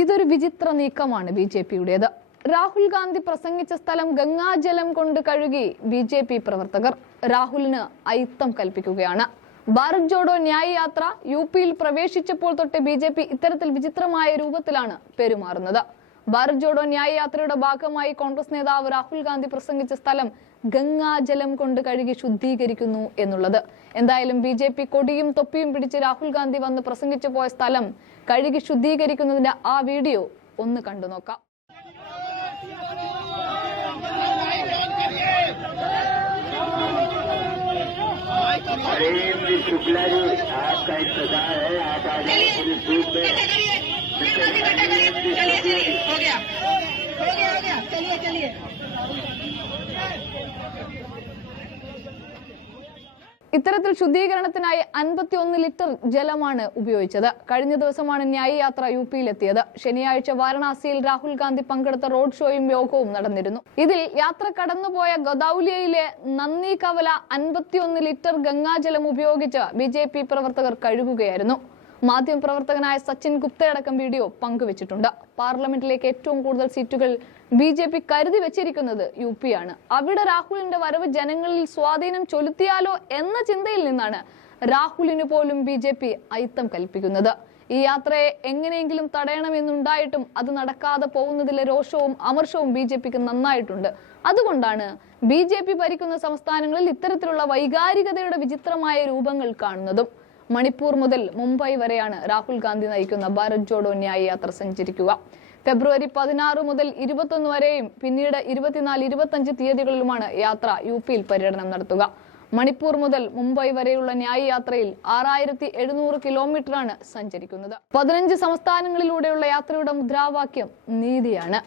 ഇതൊരു വിചിത്ര നീക്കമാണ് ബി ജെ പിയുടേത്. രാഹുൽ ഗാന്ധി പ്രസംഗിച്ച സ്ഥലം ഗംഗാജലം കൊണ്ട് കഴുകി ബി ജെ പി പ്രവർത്തകർ. രാഹുലിന് അയിത്തം കൽപ്പിക്കുകയാണ്. ഭാരത് ജോഡോ ന്യായ യാത്ര യു പിയിൽ പ്രവേശിച്ചപ്പോൾ തൊട്ട് ബി ജെ പി ഇത്തരത്തിൽ വിചിത്രമായ രൂപത്തിലാണ് പെരുമാറുന്നത്. ഭാരത് ജോഡോ ന്യായ യാത്രയുടെ ഭാഗമായി കോൺഗ്രസ് നേതാവ് രാഹുൽ ഗാന്ധി പ്രസംഗിച്ച സ്ഥലം ഗംഗാജലം കൊണ്ട് കഴുകി ശുദ്ധീകരിക്കുന്നു എന്നുള്ളത് എന്തായാലും ബി ജെ പി കൊടിയും തൊപ്പിയും പിടിച്ച് രാഹുൽ ഗാന്ധി വന്ന് പ്രസംഗിച്ചു പോയ സ്ഥലം കഴുകി ശുദ്ധീകരിക്കുന്നതിന്റെ ആ വീഡിയോ ഒന്ന് കണ്ടു നോക്കാം अरविंद शुक्ला जी आपका इंतजार है आप आ जाए पुलिस ग्रुप में ഇത്തരത്തിൽ ശുദ്ധീകരണത്തിനായി അൻപത്തി ഒന്ന് ലിറ്റർ ജലമാണ് ഉപയോഗിച്ചത്. കഴിഞ്ഞ ദിവസമാണ് ന്യായ യാത്ര യു പിയിലെത്തിയത്. ശനിയാഴ്ച വാരണാസിയിൽ രാഹുൽ ഗാന്ധി പങ്കെടുത്ത റോഡ് ഷോയും യോഗവും നടന്നിരുന്നു. ഇതിൽ യാത്ര കടന്നുപോയ ഗദൌലിയയിലെ നന്ദി കവല അൻപത്തിയൊന്ന് ലിറ്റർ ഗംഗാജലം ഉപയോഗിച്ച് ബി പ്രവർത്തകർ കഴുകുകയായിരുന്നു. മാധ്യമപ്രവർത്തകനായ സച്ചിൻ ഗുപ്തയടക്കം വീഡിയോ പങ്കുവച്ചിട്ടുണ്ട്. പാർലമെന്റിലേക്ക് ഏറ്റവും കൂടുതൽ സീറ്റുകൾ ബി ജെ പി കരുതി വെച്ചിരിക്കുന്നത് യു പി ആണ്. അവിടെ രാഹുലിന്റെ വരവ് ജനങ്ങളിൽ സ്വാധീനം ചൊലുത്തിയാലോ എന്ന ചിന്തയിൽ നിന്നാണ് രാഹുലിന് പോലും ബി ജെ പി അയിത്തം കൽപ്പിക്കുന്നത്. ഈ യാത്രയെ എങ്ങനെയെങ്കിലും തടയണമെന്നുണ്ടായിട്ടും അത് നടക്കാതെ പോകുന്നതിലെ രോഷവും അമർഷവും ബി ജെ പിക്ക് നന്നായിട്ടുണ്ട്. അതുകൊണ്ടാണ് ബി ജെ പി ഭരിക്കുന്ന സംസ്ഥാനങ്ങളിൽ ഇത്തരത്തിലുള്ള വൈകാരികതയുടെ വിചിത്രമായ രൂപങ്ങൾ കാണുന്നതും. മണിപ്പൂർ മുതൽ മുംബൈ വരെയാണ് രാഹുൽ ഗാന്ധി നയിക്കുന്ന ഭാരത് ജോഡോ ന്യായ യാത്ര സഞ്ചരിക്കുക. ഫെബ്രുവരി പതിനാറ് മുതൽ ഇരുപത്തൊന്ന് വരെയും പിന്നീട് ഇരുപത്തിനാല് ഇരുപത്തഞ്ച് തീയതികളിലുമാണ് യാത്ര യു പിയിൽ പര്യടനം നടത്തുക. മണിപ്പൂർ മുതൽ മുംബൈ വരെയുള്ള ന്യായ യാത്രയിൽ ആറായിരത്തി എഴുന്നൂറ് കിലോമീറ്ററാണ് സഞ്ചരിക്കുന്നത്. പതിനഞ്ച് സംസ്ഥാനങ്ങളിലൂടെയുള്ള യാത്രയുടെ മുദ്രാവാക്യം നീതിയാണ്.